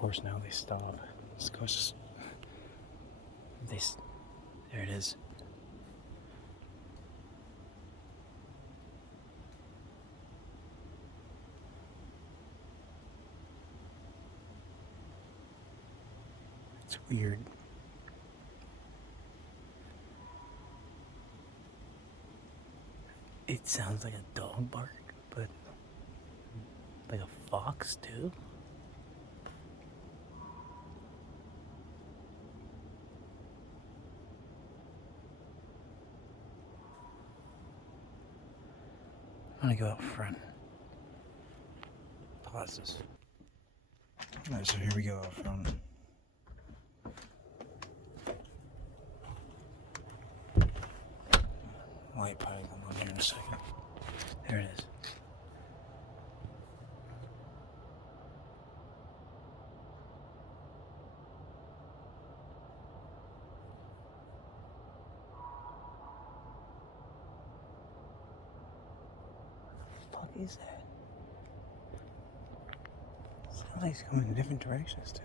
course, now they stop. Of course, there it is. It's weird. It sounds like a dog bark, but like a fox too. I'm gonna go out front. Pause this. Alright, so here we go out front. Light probably come on here in a second. There it is. What the fuck is that? Sounds like it's coming in different directions too.